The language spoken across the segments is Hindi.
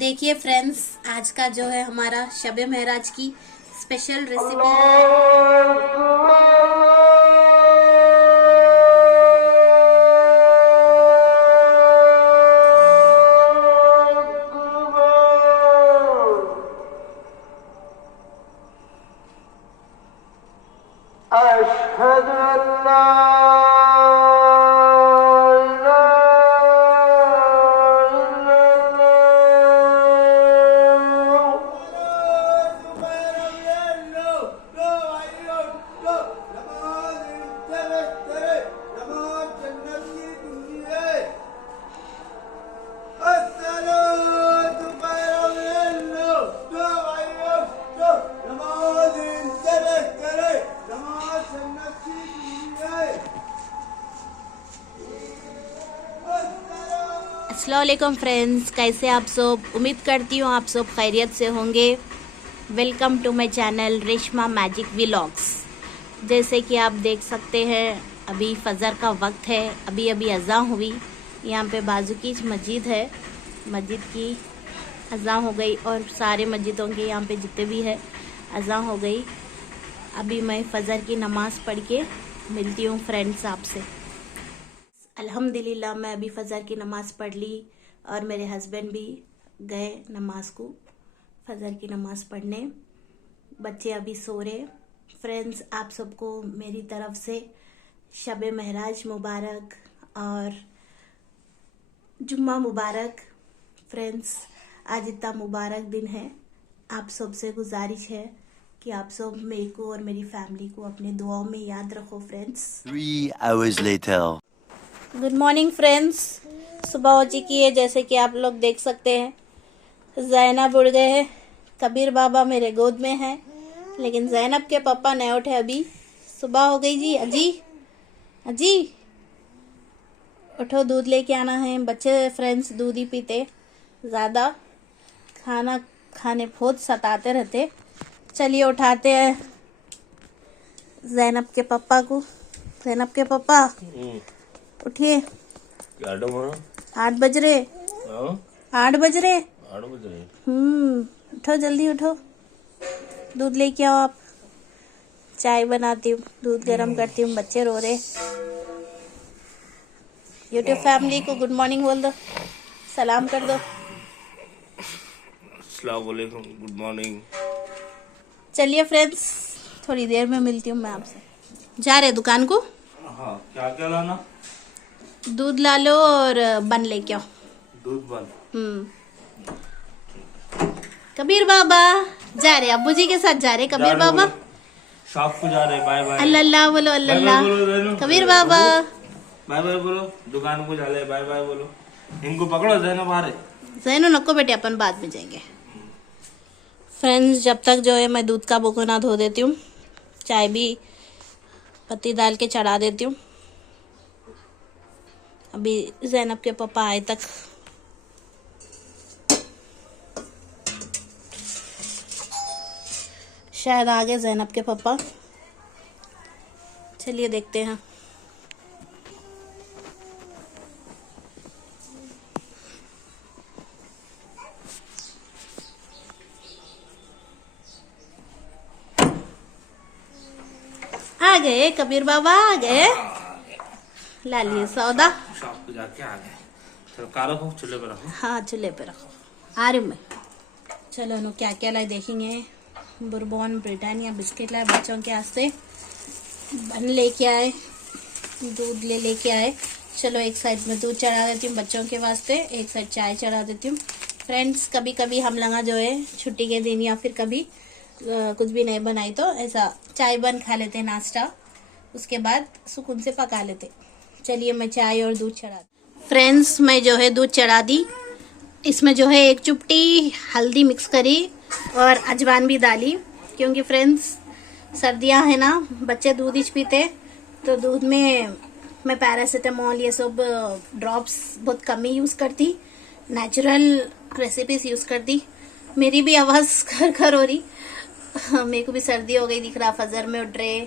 देखिए फ्रेंड्स, आज का जो है हमारा शबे महराज की स्पेशल रेसिपी है। अस्सलाम वालेकुम फ्रेंड्स, कैसे आप सब? उम्मीद करती हूँ आप सब खैरियत से होंगे। Welcome to my channel Reshma magic vlogs. जैसे कि आप देख सकते हैं, अभी फजर का वक्त है, अभी अज़ान हुई। यहाँ पे बाजू की मस्जिद है, मस्जिद की अज़ान हो गई और सारे मस्जिदों के यहाँ पे जितने भी है अज़ान हो गई। अभी मैं फजर की नमाज़ पढ़ के मिलती हूँ फ्रेंड्स आपसे। अल्हम्दुलिल्लाह मैं अभी फ़जर की नमाज़ पढ़ ली और मेरे हस्बैंड भी गए नमाज को, फ़जर की नमाज़ पढ़ने। बच्चे अभी सो रहे। फ्रेंड्स, आप सबको मेरी तरफ से शबे महराज मुबारक और जुम्मा मुबारक। फ्रेंड्स, आज इतना मुबारक दिन है। आप सबसे गुजारिश है कि आप सब मेरे को और मेरी फैमिली को अपने दुआओं में याद रखो। Friends, 3 hours later. Good morning friends. सुबह हो चुकी है, जैसे कि आप लोग देख सकते हैं। ज़ैनब उड़ गए हैं, कबीर बाबा मेरे गोद में है, लेकिन ज़ैनब के पापा नहीं उठे। अभी सुबह हो गई जी। अजी अजी उठो, दूध लेके आना है। बच्चे फ्रेंड्स दूध ही पीते, ज़्यादा खाना खाने बहुत सताते रहते। चलिए उठाते हैं ज़ैनब के पापा को। ज़ैनब के पापा उठिए, 8 बज रहे। 8 बज रहे। उठो, जल्दी उठो, दूध लेके आओ। आप चाय बनाती हूँ, दूध गरम करती हूँ। बच्चे रो रहे। यूट्यूब फैमिली को गुड मॉर्निंग बोल दो, सलाम कर दो। अस्सलाम वालेकुम, गुड मॉर्निंग। चलिए फ्रेंड्स, थोड़ी देर में मिलती हूँ मैं आपसे। जा रहे दुकान को। हाँ, क्या क्या लाना? दूध ला लो और बन लेके आओ। दूध बन। कबीर बाबा जा रहे, अब्बू जी के साथ जा रहे। कबीर बाबा शॉप को जा रहे। Bye bye. अल्लाह बोलो, अल्लाह। कबीर बाबा बाय बाय बोलो। दुकान को जा रहे, बाय बाय बोलो। इनको पकड़ो, जैनो मारे। जैनो नको बेटे, अपन बाद में जाएंगे। फ्रेंड्स, जब तक जो है मैं दूध का भगोना धो देती हूँ, चाय भी पत्ती डाल के चढ़ा देती हूँ। अभी ज़ैनब के पापा आए तक शायद आ गए ज़ैनब के पापा। चलिए देखते हैं। आ गए कबीर बाबा, आ गए। ला लिए सौदा। शॉप को जाके आ गए। चलो कारो को चूल्हे पे रखो। हाँ, चूल्हे पे रखो। आ रही हूँ मैं। चलो नो क्या क्या लाए देखेंगे। बुरबॉन ब्रिटानिया बिस्किट लाए बच्चों के वास्ते, बन लेके आए, दूध लेके आए। चलो एक साइड में दूध चढ़ा देती हूँ बच्चों के वास्ते, एक साइड चाय चढ़ा देती हूँ। फ्रेंड्स, कभी कभी हम लोग जो है छुट्टी के दिन या फिर कभी कुछ भी नहीं बनाई तो ऐसा चाय बन खा लेते हैं, नाश्ता। उसके बाद सुकून से पका लेते। चलिए मैं चाय और दूध चढ़ा। फ्रेंड्स, मैं जो है दूध चढ़ा दी। इसमें जो है 1 चुटकी हल्दी मिक्स करी और अजवाइन भी डाली, क्योंकि फ्रेंड्स सर्दियां है ना, बच्चे दूध ही पीते। तो दूध में मैं पैरासीटामोल ये सब ड्रॉप्स बहुत कम ही यूज़ करती, नेचुरल रेसिपीज यूज़ करती। मेरी भी आवाज़ खर खर हो रही। मेरे को भी सर्दी हो गई दिख रहा। फजर में उठ रहे,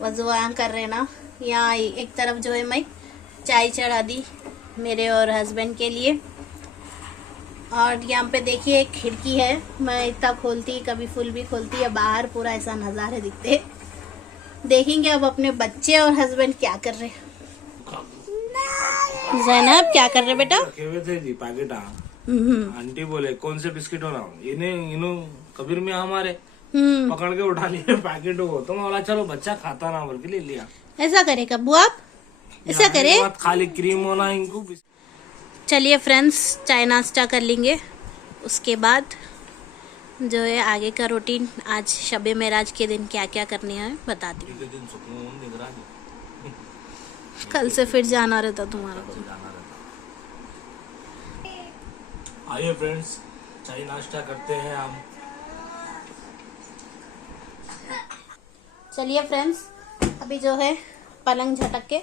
वज़ू कर रहे ना। यहाँ एक तरफ जो है मैं चाय चढ़ा दी मेरे और हस्बैंड के लिए। और यहाँ पे देखिए एक खिड़की है, मैं इतना खोलती कभी फुल भी खोलती है, बाहर पूरा ऐसा नज़ारे दिखते। देखेंगे अब अपने बच्चे और हस्बैंड क्या कर रहे हैं। ज़ैनब क्या कर रहे बेटा? रखे हुए थे जी पैकेट। आंटी बोले कौन से बिस्किट हो रहा इन्हें कबीर में हमारे पकड़ के उठा लिए पैकेट को, तो मैं बोला चलो बच्चा खाता ना बोल के ले लिया। ऐसा करे कब्बू आप, ऐसा करे? खाली क्रीम होना इनको। चलिए फ्रेंड्स, चाय नाश्ता कर लेंगे, उसके बाद जो है आगे का रूटीन, आज शबे मेराज के दिन क्या क्या करने है बताती हूँ। कल से फिर जाना रहता तुम्हारा को। आइए फ्रेंड्स, चाय नाश्ता करते हैं हम। चलिए फ्रेंड्स, अभी जो है पलंग झटक के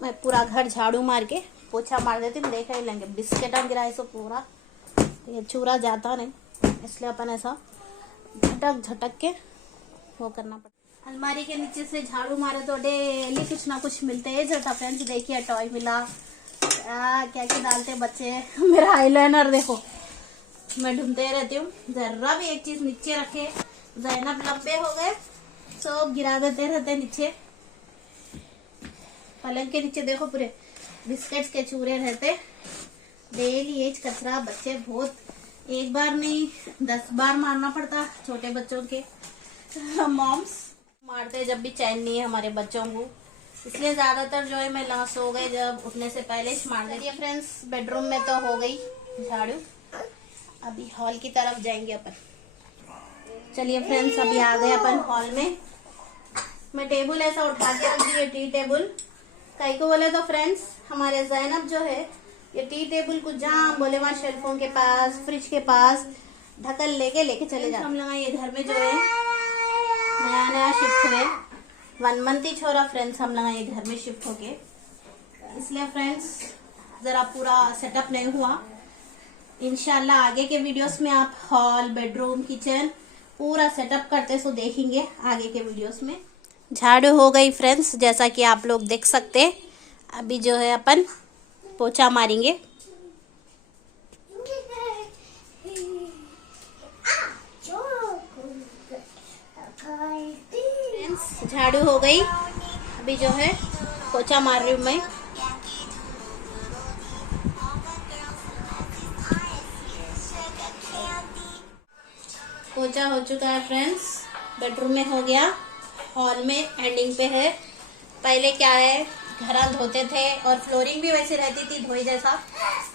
मैं पूरा घर झाड़ू मार के पोछा मार देती हूँ। देख ही लेंगे बिस्किट गिरा सो पूरा, ये चूरा जाता नहीं, इसलिए अपन ऐसा झटक झटक के वो करना पड़ता। अलमारी के नीचे से झाड़ू मारे तो डेली कुछ ना कुछ मिलते हैं जटा। फ्रेंड्स देखिए टॉय मिला, क्या क्या डालते बच्चे। मेरा आईलाइनर देखो, मैं ढूंढते रहती हूँ, जरा भी एक चीज नीचे रखे। ज़ैनब लंबे हो गए, सब गिरा देते रहते नीचे। पलंग के नीचे देखो पूरे बिस्किट्स के चूरे रहते। डेली एज कचरा, बच्चे बहुत, एक बार नहीं 10 बार मारना पड़ता छोटे बच्चों के। मॉम्स मारते जब भी चैन नहीं है हमारे बच्चों को, इसलिए ज्यादातर जो है मैं लाश हो गए जब उठने से पहले ही मार देती है। फ्रेंड्स बेडरूम में तो हो गई झाड़ू, अभी हॉल की तरफ जाएंगे अपन। चलिए फ्रेंड्स, अभी आ गए अपन हॉल में। मैं टेबल ऐसा उठा के रख दी है, टी टेबल। कई को बोले तो फ्रेंड्स हमारे ज़ैनब जो है ये टी टेबल को जहाँ बोले वहाँ शेल्फों के पास, फ्रिज के पास ढकल लेके चले जाते। हम लोग ये घर में जो है नया नया शिफ्ट हुए, 1 मंथ ही छोड़ा फ्रेंड्स हम लोग ये घर में शिफ्ट होके, इसलिए फ्रेंड्स जरा पूरा सेटअप नहीं हुआ। इंशाल्लाह आगे के वीडियोस में आप हॉल, बेडरूम, किचन पूरा सेटअप करते सो देखेंगे आगे के वीडियोस में। झाड़ू हो गई फ्रेंड्स, जैसा कि आप लोग देख सकते हैं। अभी जो है अपन पोछा मारेंगे। फ्रेंड्स झाड़ू हो गई, अभी जो है पोछा मार रही हूँ मैं। पोछा हो चुका है फ्रेंड्स, बेडरूम में हो गया, हॉल में एंडिंग पे है। पहले क्या है घर धोते थे और फ्लोरिंग भी वैसे रहती थी धोई जैसा,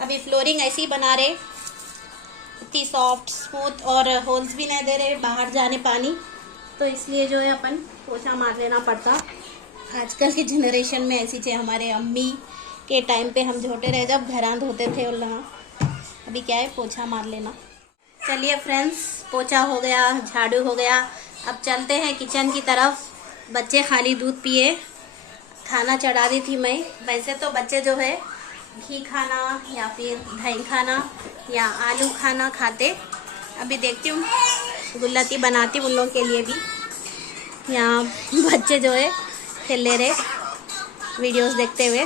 अभी फ्लोरिंग ऐसी बना रहे, इतनी सॉफ्ट स्मूथ, और होल्स भी नहीं दे रहे बाहर जाने पानी, तो इसलिए जो है अपन पोछा मार लेना पड़ता। आजकल की जनरेशन में ऐसी चाहिए, हमारे अम्मी के टाइम पे हम छोटे रहे जब घर धोते थे और अभी क्या है पोछा मार लेना। चलिए फ्रेंड्स, पोछा हो गया, झाड़ू हो गया, अब चलते हैं किचन की तरफ। बच्चे खाली दूध पिए, खाना चढ़ा दी थी मैं। वैसे तो बच्चे जो है घी खाना या फिर दही खाना या आलू खाना खाते। अभी देखती हूँ गुल्लती बनाती हूँ उन लोगों के लिए भी। यहाँ बच्चे जो है खेल ले रहे, वीडियोस देखते हुए,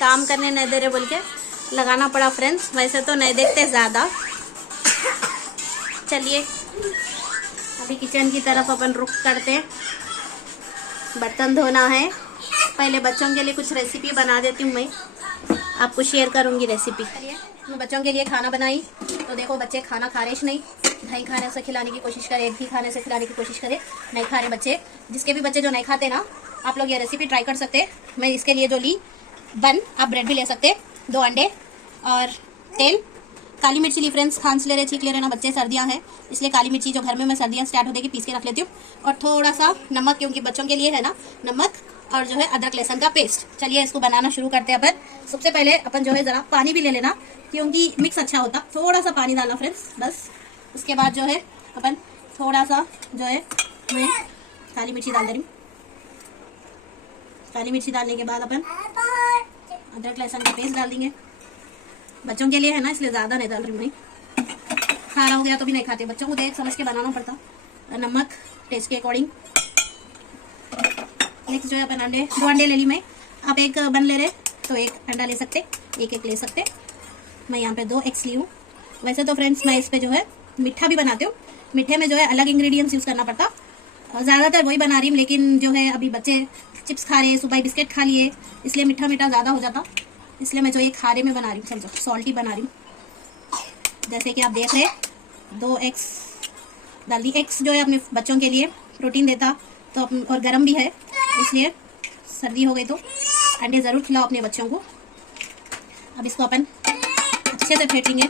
काम करने नहीं दे रहे बोल के लगाना पड़ा फ्रेंड्स। वैसे तो नहीं देखते ज़्यादा। चलिए अभी किचन की तरफ अपन रुख करते हैं। बर्तन धोना है, पहले बच्चों के लिए कुछ रेसिपी बना देती हूँ मैं, आपको शेयर करूँगी रेसिपी। मैं बच्चों के लिए खाना बनाई तो देखो बच्चे खाना खा रहे नहीं, दही खाने से खिलाने की कोशिश करे, घी खाने से खिलाने की कोशिश करे, नहीं खा रहे बच्चे। जिसके भी बच्चे जो नहीं खाते ना, आप लोग ये रेसिपी ट्राई कर सकते। मैं इसके लिए जो ली बन, आप ब्रेड भी ले सकते, 2 अंडे और तेल, काली मिर्ची ली फ्रेंड्स, खांस ले रहे, छींक ले रहे ना बच्चे, सर्दियाँ हैं इसलिए काली मिर्ची जो घर में मैं सर्दियाँ स्टार्ट होते कि पीस के रख लेती हूँ, और थोड़ा सा नमक, क्योंकि बच्चों के लिए है ना नमक, और जो है अदरक लहसुन का पेस्ट। चलिए इसको बनाना शुरू करते हैं अपन। सबसे पहले अपन जो है ज़रा पानी भी ले लेना, क्योंकि मिक्स अच्छा होता, थोड़ा सा पानी डालना फ्रेंड्स बस। उसके बाद जो है अपन थोड़ा सा जो है मैं काली मिर्ची डाल दे रही हूँ। काली मिर्ची डालने के बाद अपन अदरक लहसुन का पेस्ट डाल देंगे। बच्चों के लिए है ना इसलिए ज़्यादा नहीं डाल रही मैं, खाना हो गया तो भी नहीं खाते, बच्चों को देख समझ के बनाना पड़ता। नमक टेस्ट के अकॉर्डिंग। नेक्स्ट जो है अपन अंडे, 2 अंडे ले ली मैं, आप एक बन ले रहे तो 1 अंडा ले सकते, एक ले सकते। मैं यहाँ पे 2 एग्स ली हूँ, वैसे तो फ्रेंड्स मैं इस पे जो है मीठा भी बनाती हूँ, मीठे में जो है अलग इंग्रेडिएंट्स यूज़ करना पड़ता, ज़्यादातर वही बना रही हूँ। लेकिन जो है अभी बच्चे चिप्स खा रहे हैं, सुबह बिस्किट खा लिए, इसलिए मीठा मीठा ज़्यादा हो जाता, इसलिए मैं जो ये खारे में बना रही हूँ, समझो सॉल्टी बना रही हूँ। जैसे कि आप देख रहे 2 एग्स डाल दी। एग्स जो है अपने बच्चों के लिए प्रोटीन देता तो और गर्म भी है, इसलिए सर्दी हो गई तो अंडे ज़रूर खिलाओ अपने बच्चों को। अब इसको अपन अच्छे से फेंटेंगे।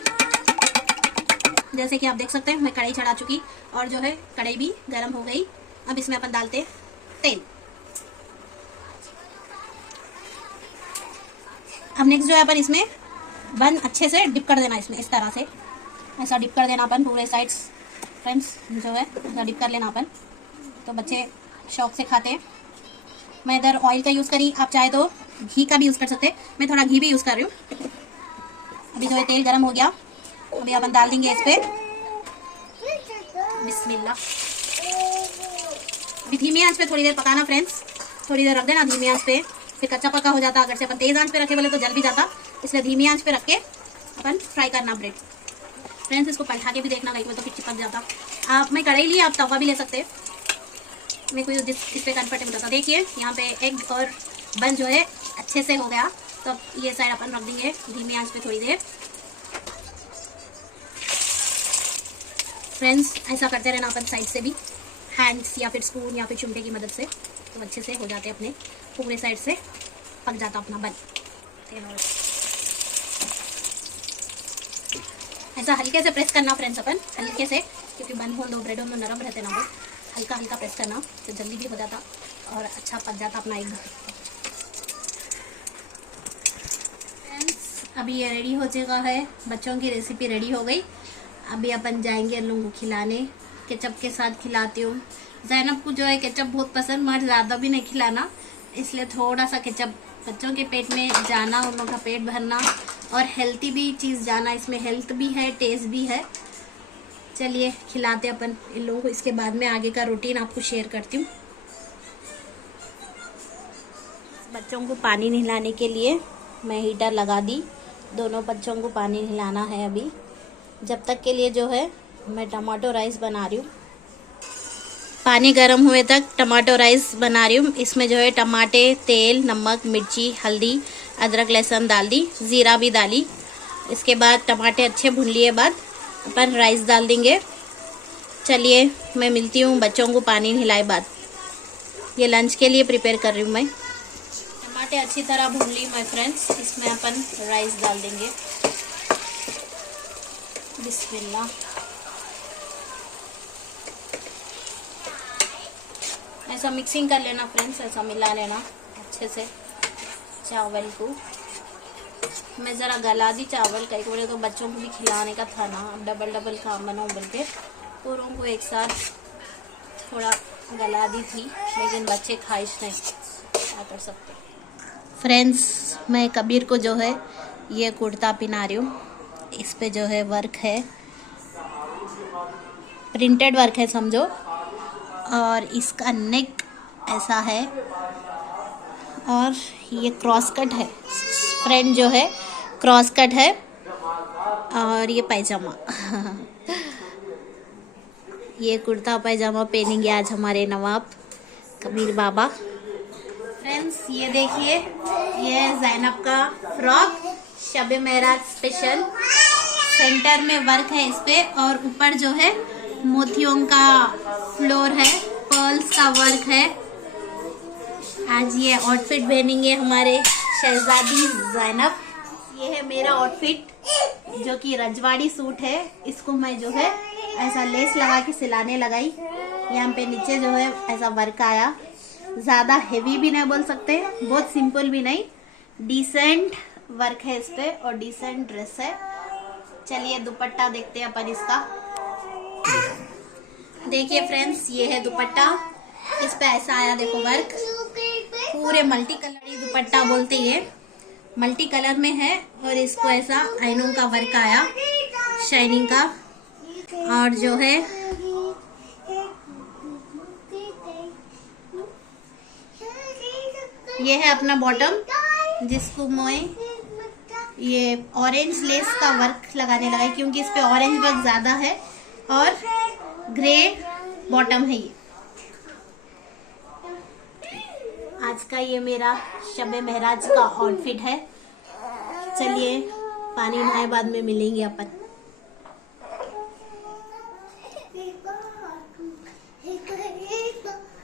जैसे कि आप देख सकते हैं मैं कढ़ाई चढ़ा चुकी और जो है कढ़ाई भी गर्म हो गई। अब इसमें अपन डालते तेल। अब नेक्स्ट जो है अपन इसमें बन अच्छे से डिप कर देना, इसमें इस तरह से ऐसा डिप कर देना अपन पूरे साइड्स। फ्रेंड्स जो है ऐसा डिप कर लेना अपन, तो बच्चे शौक से खाते हैं। मैं इधर ऑयल का यूज़ करी, आप चाहे तो घी का भी यूज़ कर सकते हैं, मैं थोड़ा घी भी यूज़ कर रही हूँ। अभी जो है तेल गर्म हो गया, अभी अपन डाल देंगे इस पर बिस्मिल्लाह। अभी धीमी आंच पे थोड़ी देर पकाना फ्रेंड्स, थोड़ी देर रख देना धीमी आंच पे, फिर कच्चा पक्का हो जाता। अगर से अपन तेज आंच पे रखे बोले तो जल भी जाता, इसलिए धीमी आंच पे रख के अपन फ्राई करना ब्रेड। फ्रेंड्स इसको पलटा के भी देखना, कहीं तो फिर चिपक जाता। आप मैं कढ़ाई लिए, आप तवा भी ले सकते हैं, मेरे को इस पे कंफर्टेबल होता। देखिए यहाँ पे एग और बन जो है अच्छे से हो गया, तो अब ये साइड अपन रख देंगे धीमी आंच पे थोड़ी देर। फ्रेंड्स ऐसा करते रहना अपन साइड से भी, हैंड्स या फिर स्पून या फिर चुमटे की मदद से, तो अच्छे से हो जाते हैं अपने पूरे साइड से पक जाता अपना बन। ऐसा हल्के से प्रेस करना फ्रेंड्स अपन, हल्के से, क्योंकि बन हो दो ब्रेड में नरम रहते ना, वो हल्का हल्का प्रेस करना तो जल्दी भी हो जाता और अच्छा पक जाता अपना एग। अभी ये रेडी हो चुका है, बच्चों की रेसिपी रेडी हो गई। अभी अपन जाएंगे इन लोगों को खिलाने, केचप के साथ खिलाती हूँ। ज़ैनब को जो है केचप बहुत पसंद, मगर ज़्यादा भी नहीं खिलाना, इसलिए थोड़ा सा केचप बच्चों के पेट में जाना, उन लोगों का पेट भरना और हेल्थी भी चीज़ जाना, इसमें हेल्थ भी है टेस्ट भी है। चलिए खिलाते अपन इन लोगों को, इसके बाद में आगे का रूटीन आपको शेयर करती हूँ। बच्चों को पानी नहलाने के लिए मैं हीटर लगा दी, दोनों बच्चों को पानी नहलाना है अभी। जब तक के लिए जो है मैं टमाटो राइस बना रही हूँ, पानी गर्म हुए तक टमाटो राइस बना रही हूँ। इसमें जो है टमाटे, तेल, नमक, मिर्ची, हल्दी, अदरक लहसुन डाल दी, ज़ीरा भी डाली। इसके बाद टमाटे अच्छे भून लिए बाद अपन राइस डाल देंगे। चलिए मैं मिलती हूँ बच्चों को पानी नहलाए बाद। ये लंच के लिए प्रिपेयर कर रही हूँ मैं। टमाटे अच्छी तरह भून ली माय फ्रेंड्स, इसमें अपन राइस डाल देंगे। बिस्मिल्लाह। ऐसा मिक्सिंग कर लेना फ्रेंड्स, ऐसा मिला लेना अच्छे से चावल को। मैं ज़रा गला दी चावल, कई बोले तो बच्चों को भी खिलाने का था ना, अब डबल काम बनाऊँ बोल के पूरों को एक साथ थोड़ा गला दी थी, लेकिन बच्चे ख्वाहिश नहीं, क्या कर सकते। फ्रेंड्स मैं कबीर को जो है ये कुर्ता पहना रही हूँ, इस पे जो है वर्क है, प्रिंटेड वर्क है समझो, और इसका नेक ऐसा है और ये क्रॉस कट है, फ्रंट जो है क्रॉस कट है, और ये पैजामा ये कुर्ता पैजामा पहनेंगे आज हमारे नवाब कबीर बाबा। फ्रेंड्स ये देखिए, ये ज़ैनब का फ्रॉक शब मेराज स्पेशल, सेंटर में वर्क है इस पे, और ऊपर जो है मोतियों का फ्लोर है, पर्ल्स का वर्क है। आज ये आउटफिट पहनेंगे हमारे शहजादी ज़ैनब। ये है मेरा आउटफिट जो कि रजवाड़ी सूट है, इसको मैं जो है ऐसा लेस लगा के सिलाने लगाई। यहाँ पे नीचे जो है ऐसा वर्क आया, ज़्यादा हेवी भी नहीं बोल सकते, बहुत सिंपल भी नहीं, डिसेंट वर्क है इस पे और डिसेंट ड्रेस है। चलिए दुपट्टा देखते हैं अपन इसका। देखिए फ्रेंड्स ये है दुपट्टा, इस पे ऐसा आया देखो वर्क, पूरे मल्टी कलर दुपट्टा बोलते हैं, मल्टी कलर में है, और इसको ऐसा आइनों का वर्क आया शाइनिंग का, और जो है ये है अपना बॉटम, जिसको मैं ये ऑरेंज लेस का वर्क लगाने लगा है, क्योंकि इस पे ऑरेंज वर्क ज्यादा है और ग्रे बॉटम है ये। आज का ये मेरा शब-ए महराज का आउटफिट है। चलिए पानी नहाए बाद में मिलेंगे अपन।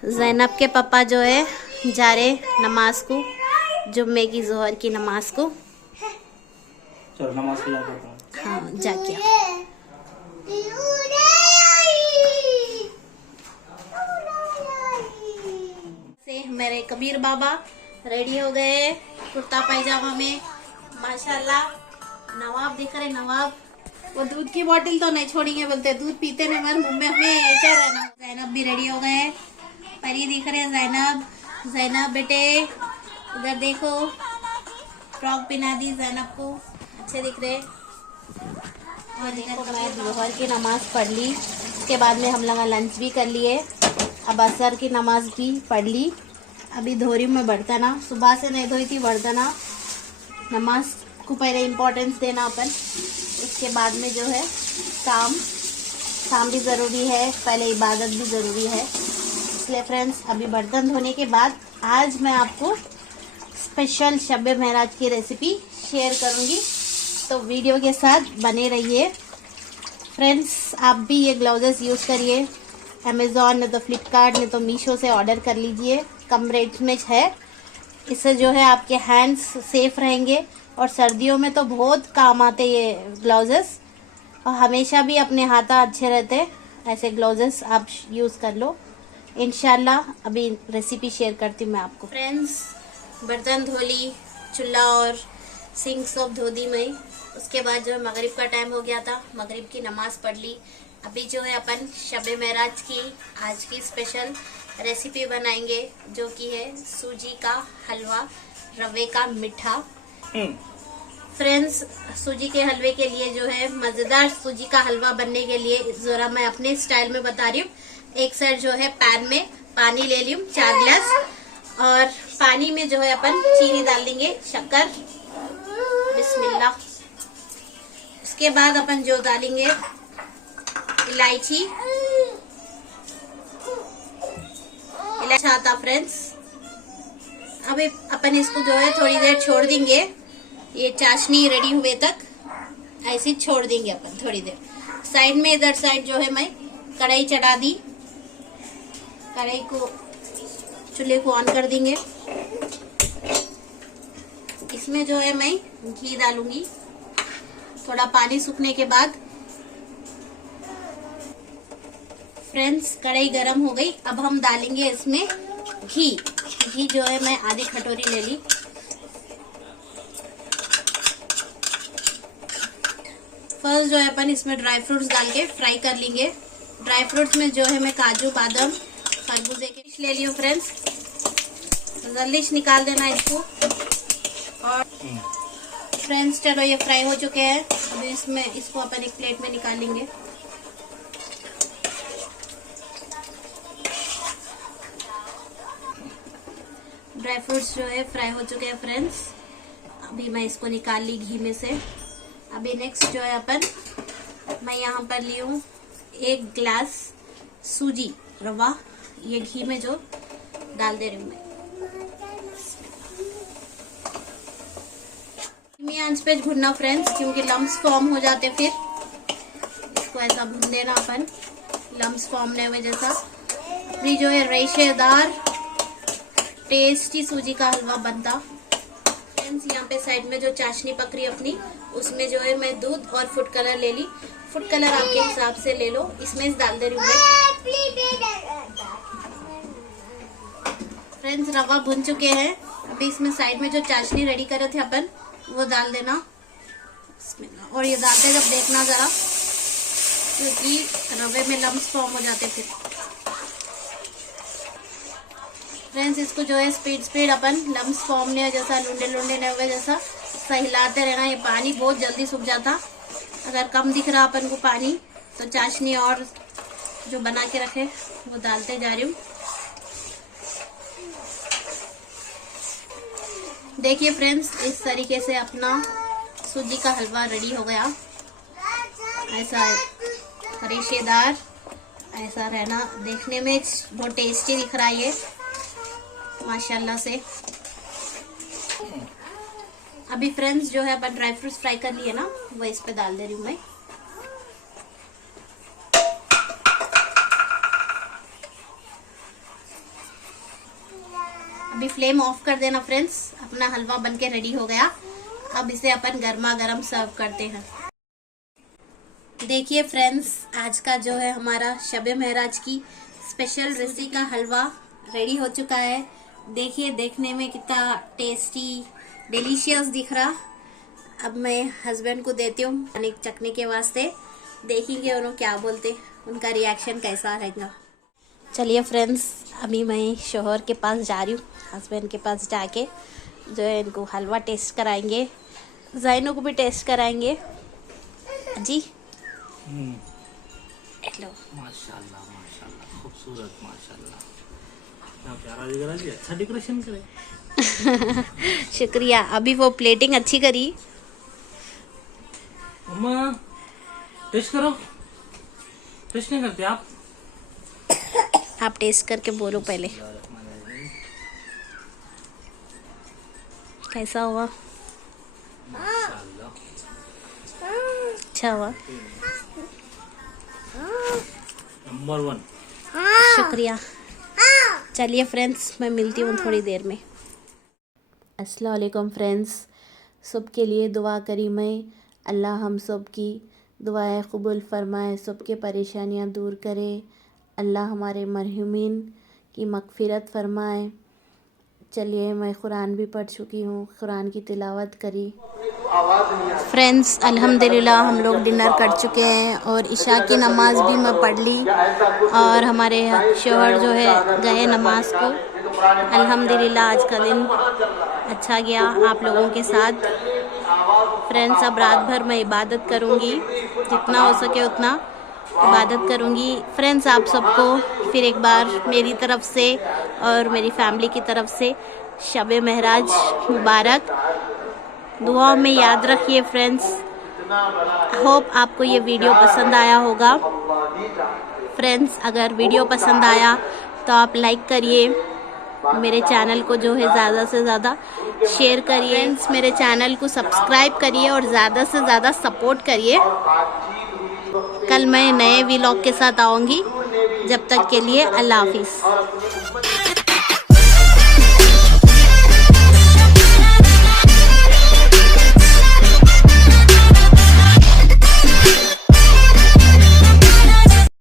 जैनब के पापा जो है जा रहे नमाज को, जुम्मे की जोहर की नमाज को। चलो नमाज को जाता हूँ। हाँ जाके से मेरे कबीर बाबा रेडी हो गए कुर्ता पैजामा में, माशाल्लाह। नवाब दिख रहे, नवाब। वो दूध की बोतल तो नहीं छोड़ेंगे, बोलते दूध पीते में मर मुंह में हमेशा रहना। जैनब भी रेडी हो गए, परी दिख रहे जैनब। जैनब बेटे इधर देखो, फ्रॉक पहना दी जैनब को, अच्छे दिख रहे। और देखो मैं जोहर की नमाज पढ़ ली, उसके बाद में हम लोग लंच भी कर लिए। अब असर की नमाज भी पढ़ ली। अभी धो रही हूँ मैं बर्तन, सुबह से नहीं धोई थी बर्तन। नमाज को पहले इम्पोर्टेंस देना अपन, उसके बाद में जो है काम भी ज़रूरी है, पहले इबादत भी ज़रूरी है। इसलिए फ्रेंड्स अभी बर्तन धोने के बाद आज मैं आपको स्पेशल शब-ए महराज की रेसिपी शेयर करूंगी, तो वीडियो के साथ बने रहिए। फ्रेंड्स आप भी ये ग्लव्स यूज़ करिए, अमेज़ॉन ने तो फ्लिपकार्ट ने तो मीशो से ऑर्डर कर लीजिए, कम रेट में है। इससे जो है आपके हैंड्स सेफ रहेंगे और सर्दियों में तो बहुत काम आते ये ग्लव्स, और हमेशा भी अपने हाथ अच्छे रहते। ऐसे ग्लव्स आप यूज़ कर लो इंशाल्लाह। अभी रेसिपी शेयर करती हूँ मैं आपको। फ्रेंड्स बर्तन धो ली, चूल्हा और सिंक सब धो दी मैं। उसके बाद जो है मगरिब का टाइम हो गया था, मगरिब की नमाज पढ़ ली। अभी जो है अपन शब-ए महराज की आज की स्पेशल रेसिपी बनाएंगे, जो कि है सूजी का हलवा, रवे का मीठा। फ्रेंड्स सूजी के हलवे के लिए जो है मजेदार सूजी का हलवा बनने के लिए जरा मैं अपने स्टाइल में बता रही हूँ। एक साइड जो है पैन में पानी ले ली हूँ 4 गिलास, और पानी में जो है अपन चीनी डाल देंगे, शक्कर, बिस्मिल्लाह। उसके बाद अपन जो डालेंगे इलायची आता फ्रेंड्स। अभी अपन इसको जो है थोड़ी देर छोड़ देंगे, ये चाशनी रेडी हुए तक ऐसे छोड़ देंगे अपन थोड़ी देर। साइड में इधर साइड जो है मैं कढ़ाई चढ़ा दी, कढ़ाई को चूल्हे को ऑन कर देंगे। इसमें जो है मैं घी डालूंगी, थोड़ा पानी सूखने के बाद। फ्रेंड्स कढ़ाई गरम हो गई, अब हम डालेंगे इसमें घी। घी जो है मैं आधी कटोरी ले ली। फर्स्ट जो है अपन इसमें ड्राई फ्रूट्स डाल के फ्राई कर लेंगे। ड्राई फ्रूट्स में जो है मैं काजू, बादाम, खरबूजे के ले ली हूँ फ्रेंड्स। जल्दी निकाल देना इसको। और फ्रेंड्स चलो ये फ्राई हो चुके हैं, अभी इसमें इसको अपन एक प्लेट में निकाल लेंगे। ड्राई फ्रूट्स जो है फ्राई हो चुके हैं फ्रेंड्स, अभी मैं इसको निकाल ली घी में से। अभी नेक्स्ट जो है अपन मैं यहाँ पर ली हूँ 1 गिलास सूजी रवा, ये घी में जो डाल दे रही हूँ मैं। धीमी आंच पे भुनना फ्रेंड्स, क्योंकि लम्स फॉर्म हो जाते, फिर इसको ऐसा भून देना अपन, लम्स फॉर्म नहीं हुए जैसा। फिर जो है रेशेदार टेस्टी सूजी का हलवा बनता। फ्रेंड्स यहाँ पे साइड में जो चाशनी पकड़ी अपनी, उसमें जो है मैं दूध और फूड कलर ले ली। फूड कलर आपके हिसाब से ले लो, इसमें डाल दे रही हूँ मैं। फ्रेंड्स रवा भुन चुके हैं, अभी इसमें साइड में जो चाशनी रेडी कर रहे थे अपन वो डाल देना। और ये डालते जब देखना जरा, क्योंकि रवे में लम्स फॉर्म हो जाते फिर। फ्रेंड्स इसको जो है स्पीड अपन लम्स फॉर्म नहीं हो जैसा, लुंडे नहीं हुए जैसा हिलाते रहना। ये पानी बहुत जल्दी सूख जाता, अगर कम दिख रहा अपन को पानी तो चाशनी और जो बना के रखे वो डालते जा रही हूँ। देखिए फ्रेंड्स इस तरीके से अपना सूजी का हलवा रेडी हो गया। ऐसा रेशेदार, ऐसा रहना, देखने में बहुत टेस्टी दिख रहा है ये माशाल्लाह से। अभी फ्रेंड्स जो है अपन ड्राई फ्रूट्स फ्राई कर लिए ना, वो इस पे डाल दे रही हूँ मैं। अभी फ्लेम ऑफ कर देना फ्रेंड्स, अपना हलवा बनके रेडी हो गया। अब इसे अपन गर्मा गर्म सर्व करते हैं। देखिए फ्रेंड्स, आज का जो है हमारा शबे महराज की स्पेशल रेसिपी का हलवा रेडी हो चुका है। देखिए देखने में कितना टेस्टी डिलीशियस दिख रहा। अब मैं हस्बैंड को देती हूँ चखने के वास्ते, देखेंगे उन्होंने क्या बोलते, उनका रिएक्शन कैसा रहेगा। चलिए फ्रेंड्स, अभी मैं शोहर के पास जा रही हूँ, हस्बैंड के पास जाके जो है इनको हलवा टेस्ट कराएंगे, ज़ैनू को भी टेस्ट कराएंगे। जी हेलो। माशाल्लाह माशाल्लाह, खूबसूरत माशाल्लाह, इतना प्यारा दिख रहा है जी। अच्छा डेकोरेशन करे। शुक्रिया। अभी वो प्लेटिंग अच्छी करी। अम्मा टेस्ट करो, टेस्ट नहीं करते आप? आप टेस्ट करके बोलो पहले कैसा हुआ। अच्छा हुआ, नंबर 1। शुक्रिया। चलिए फ्रेंड्स, मैं मिलती हूँ थोड़ी देर में। अस्सलाम वालेकुम फ्रेंड्स, सबके लिए दुआ करी मैं, अल्लाह हम सब की दुआएं कबूल फरमाए, सबके परेशानियां दूर करे, अल्लाह हमारे मरहुमीन की मग़फ़िरत फरमाए। चलिए, मैं कुरान भी पढ़ चुकी हूँ, कुरान की तिलावत करी। फ्रेंड्स अल्हम्दुलिल्लाह हम लोग डिनर कर चुके हैं और इशा की नमाज़ भी मैं पढ़ ली और हमारे शोहर जो है गए नमाज को। अल्हम्दुलिल्लाह आज का दिन अच्छा गया आप लोगों के साथ। फ्रेंड्स अब रात भर मैं इबादत करूँगी, जितना हो सके उतना इबादत करूँगी। फ्रेंड्स आप सबको फिर एक बार मेरी तरफ से और मेरी फैमिली की तरफ से शबे महराज मुबारक। दुआओं में याद रखिए फ्रेंड्स। होप आपको ये वीडियो पसंद आया होगा। फ्रेंड्स अगर वीडियो पसंद आया तो आप लाइक करिए, मेरे चैनल को जो है ज़्यादा से ज़्यादा शेयर करिए। फ्रेंड्स मेरे चैनल को सब्सक्राइब करिए और ज़्यादा से ज़्यादा सपोर्ट करिए। कल मैं नए व्लॉग के साथ आऊँगी, जब तक के लिए अल्लाह हाफिज़।